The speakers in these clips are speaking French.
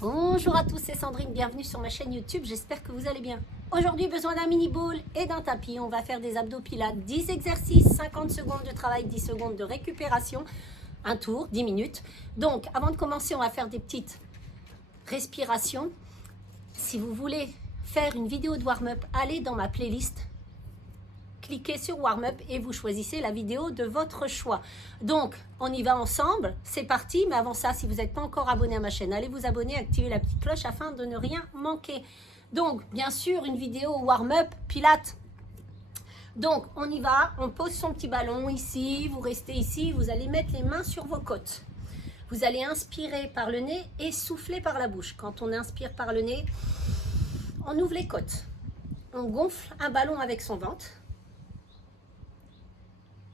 Bonjour à tous, c'est Sandrine, bienvenue sur ma chaîne YouTube, j'espère que vous allez bien. Aujourd'hui, besoin d'un mini ball et d'un tapis. On va faire des abdos pilates, 10 exercices, 50 secondes de travail, 10 secondes de récupération, un tour, 10 minutes. Donc, avant de commencer, on va faire des petites respirations. Si vous voulez faire une vidéo de warm-up, allez dans ma playlist. Cliquez sur Warm-up et vous choisissez la vidéo de votre choix. Donc, on y va ensemble, c'est parti. Mais avant ça, si vous n'êtes pas encore abonné à ma chaîne, allez vous abonner, activez la petite cloche afin de ne rien manquer. Donc, bien sûr, une vidéo Warm-up Pilates. Donc, on y va, on pose son petit ballon ici, vous restez ici, vous allez mettre les mains sur vos côtes. Vous allez inspirer par le nez et souffler par la bouche. Quand on inspire par le nez, on ouvre les côtes. On gonfle un ballon avec son ventre.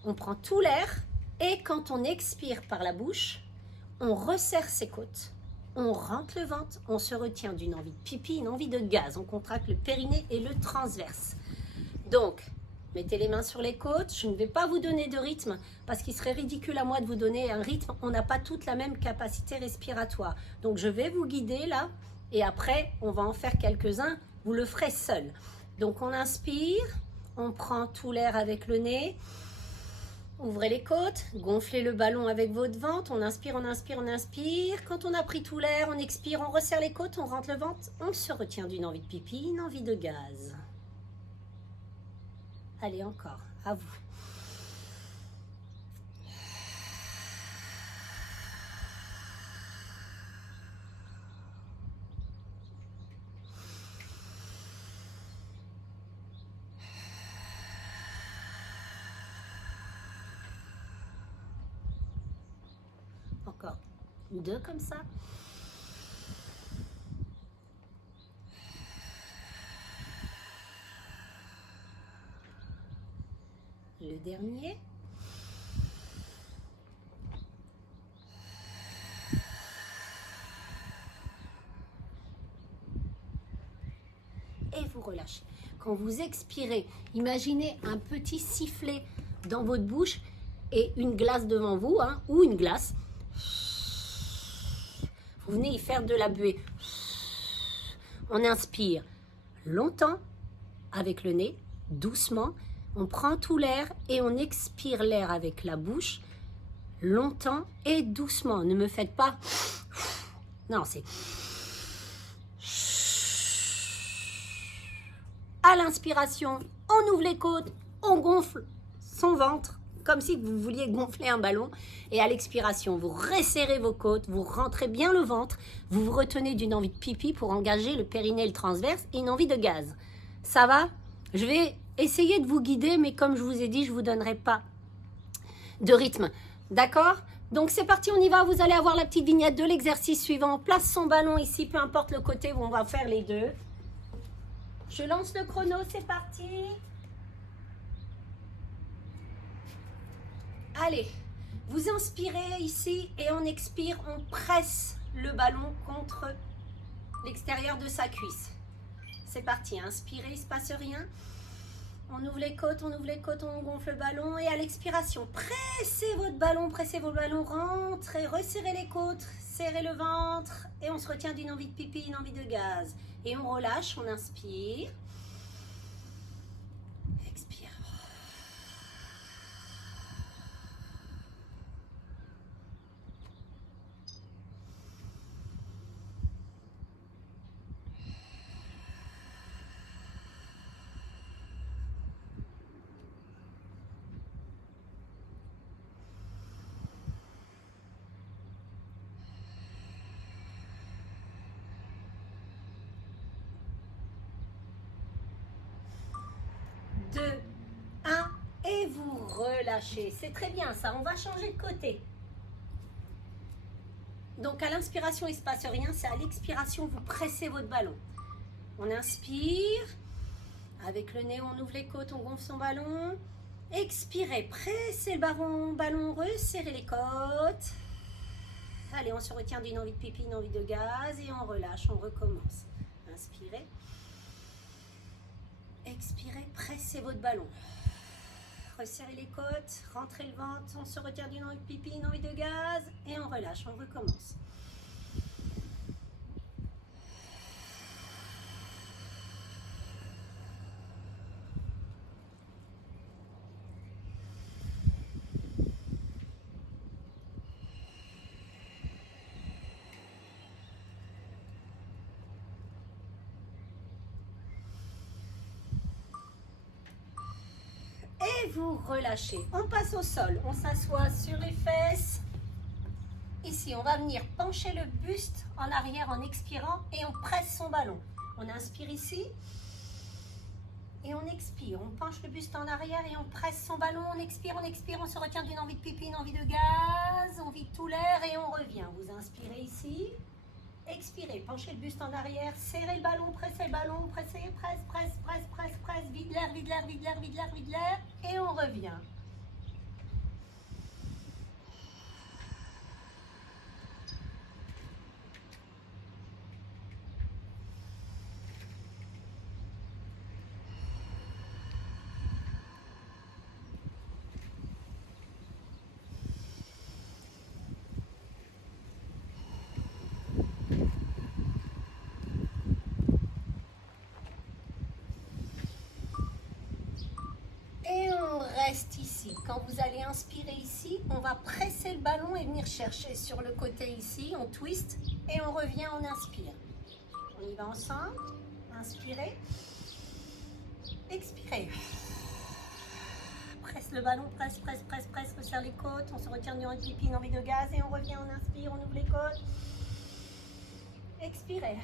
On prend tout l'air et quand on expire par la bouche, on resserre ses côtes, on rentre le ventre, on se retient d'une envie de pipi, une envie de gaz. On contracte le périnée et le transverse. Donc, mettez les mains sur les côtes. Je ne vais pas vous donner de rythme parce qu'il serait ridicule à moi de vous donner un rythme. On n'a pas toute la même capacité respiratoire. Donc, je vais vous guider là et après, on va en faire quelques-uns. Vous le ferez seul. Donc, on inspire, on prend tout l'air avec le nez. Ouvrez les côtes, gonflez le ballon avec votre ventre, on inspire, on inspire, on inspire. Quand on a pris tout l'air, on expire, on resserre les côtes, on rentre le ventre, on se retient d'une envie de pipi, une envie de gaz. Allez, encore, à vous. Encore 2 comme ça. Le dernier. Et vous relâchez. Quand vous expirez, imaginez un petit sifflet dans votre bouche et une glace devant vous, hein, ou une glace. Vous venez y faire de la buée. On inspire longtemps avec le nez, doucement. On prend tout l'air et on expire l'air avec la bouche, longtemps et doucement. Ne me faites pas... Non, c'est... À l'inspiration, on ouvre les côtes, on gonfle son ventre, comme si vous vouliez gonfler un ballon. Et à l'expiration, vous resserrez vos côtes, vous rentrez bien le ventre, vous vous retenez d'une envie de pipi pour engager le périnée et le transverse et une envie de gaz. Ça va? Je vais essayer de vous guider, mais comme je vous ai dit, je ne vous donnerai pas de rythme. D'accord? Donc c'est parti, on y va. Vous allez avoir la petite vignette de l'exercice suivant. On place son ballon ici, peu importe le côté où on va faire les deux. Je lance le chrono, c'est parti. Allez, vous inspirez ici et on expire, on presse le ballon contre l'extérieur de sa cuisse. C'est parti, inspirez, il ne se passe rien. On ouvre les côtes, on gonfle le ballon et à l'expiration, pressez votre ballon, rentrez, resserrez les côtes, serrez le ventre et on se retient d'une envie de pipi, une envie de gaz. Et on relâche, on inspire, expire. Deux, un, et vous relâchez. C'est très bien ça, on va changer de côté. Donc à l'inspiration, il ne se passe rien, c'est à l'expiration, vous pressez votre ballon. On inspire, avec le nez, on ouvre les côtes, on gonfle son ballon. Expirez, pressez le ballon, resserrez les côtes. Allez, on se retient d'une envie de pipi, une envie de gaz et on relâche, on recommence. Inspirez. Expirez, pressez votre ballon. Resserrez les côtes, rentrez le ventre, on se retire d'une envie de pipi, une envie de gaz et on relâche, on recommence. vous relâchez. On passe au sol, on s'assoit sur les fesses. Ici, on va venir pencher le buste en arrière en expirant et on presse son ballon. On inspire ici et on expire. On penche le buste en arrière et on presse son ballon. On expire, on se retient d'une envie de pipi, une envie de gaz. On vide tout l'air et on revient. Vous inspirez ici. Expirez, penchez le buste en arrière, serrez le ballon, pressez, presse, vide l'air, et on revient. Reste ici. Quand vous allez inspirer ici, on va presser le ballon et venir chercher sur le côté ici. On twist et on revient, on inspire. On y va ensemble. Inspirez. Expirez. Presse le ballon, presse, resserre les côtes. On se retire d'une envie de pipi, une envie de gaz et on revient, on inspire, on ouvre les côtes. Expirez.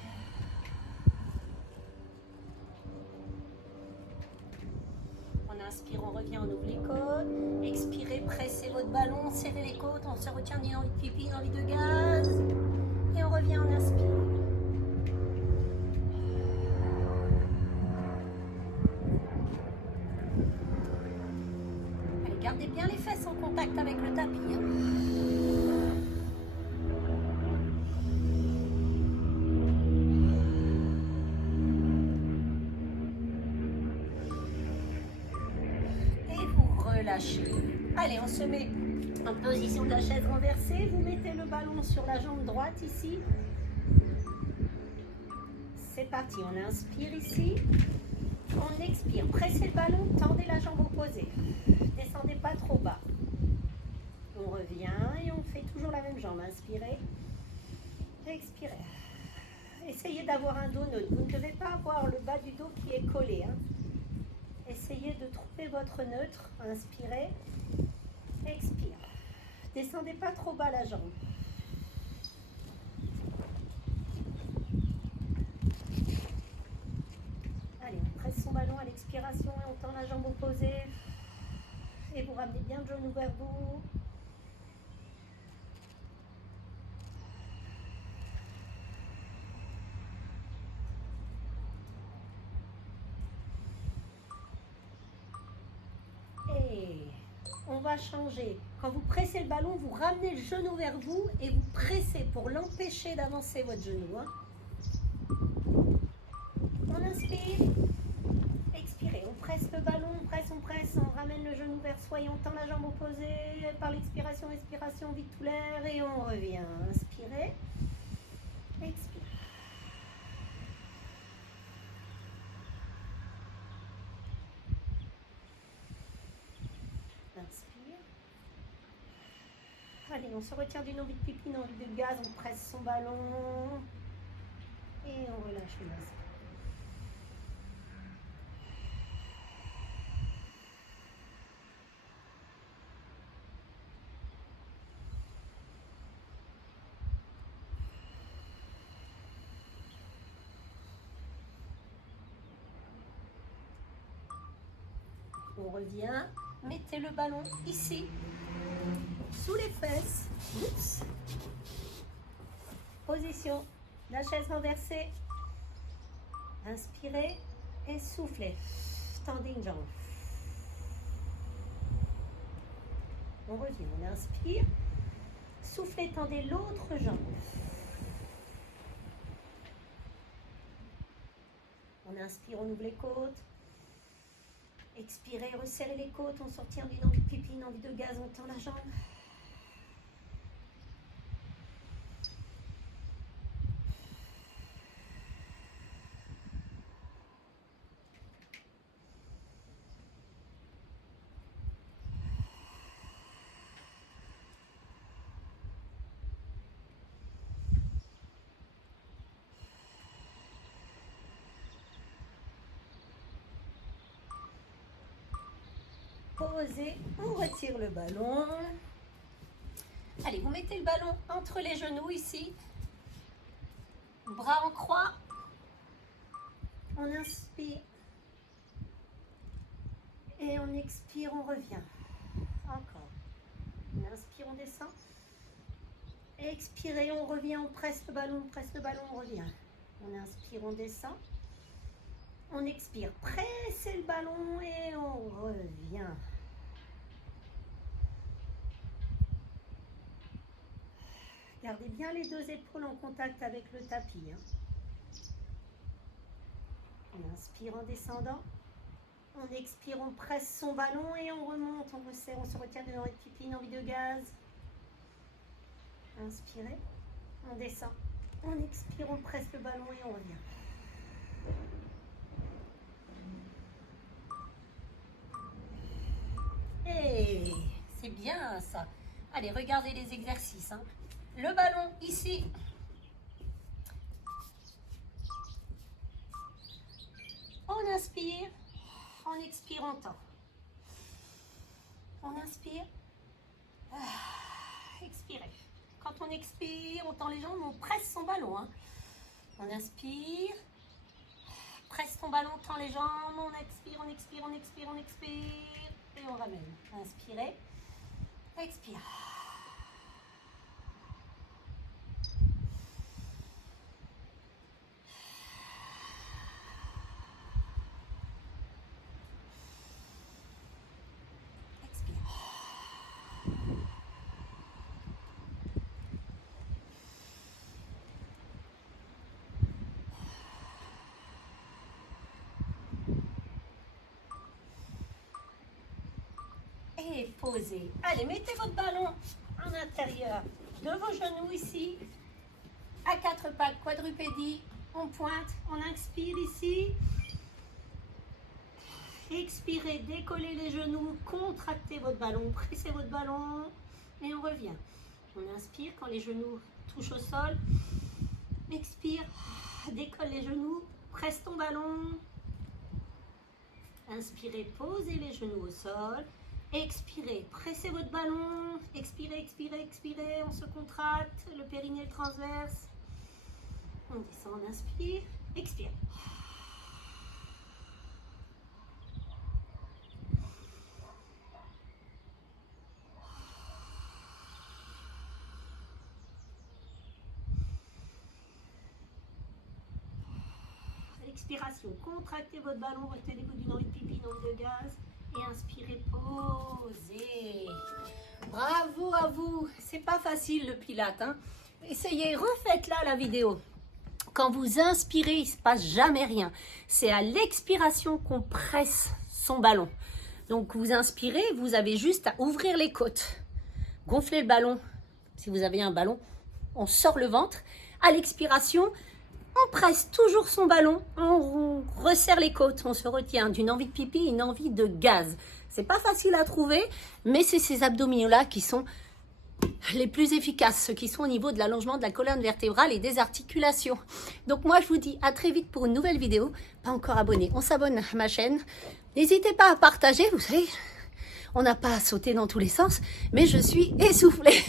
Inspire, on revient, on ouvre les côtes. Expirez, pressez votre ballon, serrez les côtes. On se retient d'une envie de pipi, une envie de gaz. Et on revient, on inspire. Allez, gardez bien les fesses en contact avec le tapis. Relâchez. Allez, on se met en position de la chaise renversée. Vous mettez le ballon sur la jambe droite ici. C'est parti. On inspire ici. On expire. Pressez le ballon. Tendez la jambe opposée. Descendez pas trop bas. On revient et on fait toujours la même jambe. Inspirez. Expirez. Essayez d'avoir un dos neutre. Vous ne devez pas avoir le bas du dos qui est collé. Essayez de trouver votre neutre. Inspirez. Expire. Descendez pas trop bas la jambe. Allez, on presse son ballon à l'expiration et on tend la jambe opposée. Et vous ramenez bien le genou vers vous. On va changer. Quand vous pressez le ballon, vous ramenez le genou vers vous et vous pressez pour l'empêcher d'avancer votre genou. On inspire, expirez. On presse le ballon, on presse, on ramène le genou vers soi et on tend la jambe opposée. Par l'expiration, expiration, on vide tout l'air et on revient. Inspirez, expirez. Inspire. Allez, on se retire d'une envie de pipi, une envie de gaz, on presse son ballon et on relâche le masque. On revient, mettez le ballon ici, sous les fesses. Oups. Position, la chaise renversée. Inspirez et soufflez. Tendez une jambe. On revient, on inspire. Soufflez, tendez l'autre jambe. On inspire, on ouvre les côtes. Expirez, resserrez les côtes, on sortit d'une envie de pipi, une envie de gaz, on tend la jambe. Posez, on retire le ballon. Allez, vous mettez le ballon entre les genoux ici. Bras en croix. On inspire. Et on expire, on revient. Encore. On inspire, on descend. Expirez, on revient, on presse le ballon, on revient. On inspire, on descend. On expire, pressez le ballon et on revient. Gardez bien les deux épaules en contact avec le tapis. On inspire en descendant. On expire, on presse son ballon et on remonte, on resserre, on se retient de l'envie de pipi, une envie de gaz. Inspirez, on descend. On expire, on presse le ballon et on revient. Et c'est bien ça. Allez, regardez les exercices. Le ballon ici. On inspire, on expire, on tend. On inspire, expirez. Quand on expire, on tend les jambes, on presse son ballon. On inspire, presse ton ballon, tend les jambes, on expire, on expire, on expire, on expire. Et on ramène. Inspirez, expire. Et posez. Allez, mettez votre ballon en intérieur de vos genoux ici. À quatre pattes, quadrupédie. On pointe, on inspire ici. Expirez, décollez les genoux, contractez votre ballon, pressez votre ballon et on revient. On inspire quand les genoux touchent au sol. Expire, décolle les genoux, presse ton ballon. Inspirez, posez les genoux au sol. Expirez, pressez votre ballon. Expirez, expirez, expirez. On se contracte, le périnée transverse. On descend, on inspire, expire. Expiration, contractez votre ballon, retenez-vous d'une envie de pipi, une envie de gaz. Et inspirez, posez. Bravo à vous. C'est pas facile le pilate. Essayez, refaites-la la vidéo. Quand vous inspirez, il ne se passe jamais rien. C'est à l'expiration qu'on presse son ballon. Donc vous inspirez, vous avez juste à ouvrir les côtes. Gonflez le ballon. Si vous avez un ballon, on sort le ventre. À l'expiration, on presse toujours son ballon, on resserre les côtes, on se retient d'une envie de pipi, une envie de gaz. C'est pas facile à trouver, mais c'est ces abdominaux-là qui sont les plus efficaces, ceux qui sont au niveau de l'allongement de la colonne vertébrale et des articulations. Donc moi, je vous dis à très vite pour une nouvelle vidéo. Pas encore abonné, on s'abonne à ma chaîne. N'hésitez pas à partager, vous savez, on n'a pas à sauter dans tous les sens, mais je suis essoufflée.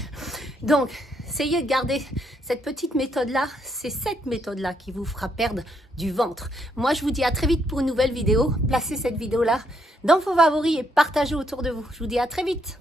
Donc, essayez de garder cette petite méthode-là. C'est cette méthode-là qui vous fera perdre du ventre. Moi, je vous dis à très vite pour une nouvelle vidéo. Placez cette vidéo-là dans vos favoris et partagez autour de vous. Je vous dis à très vite.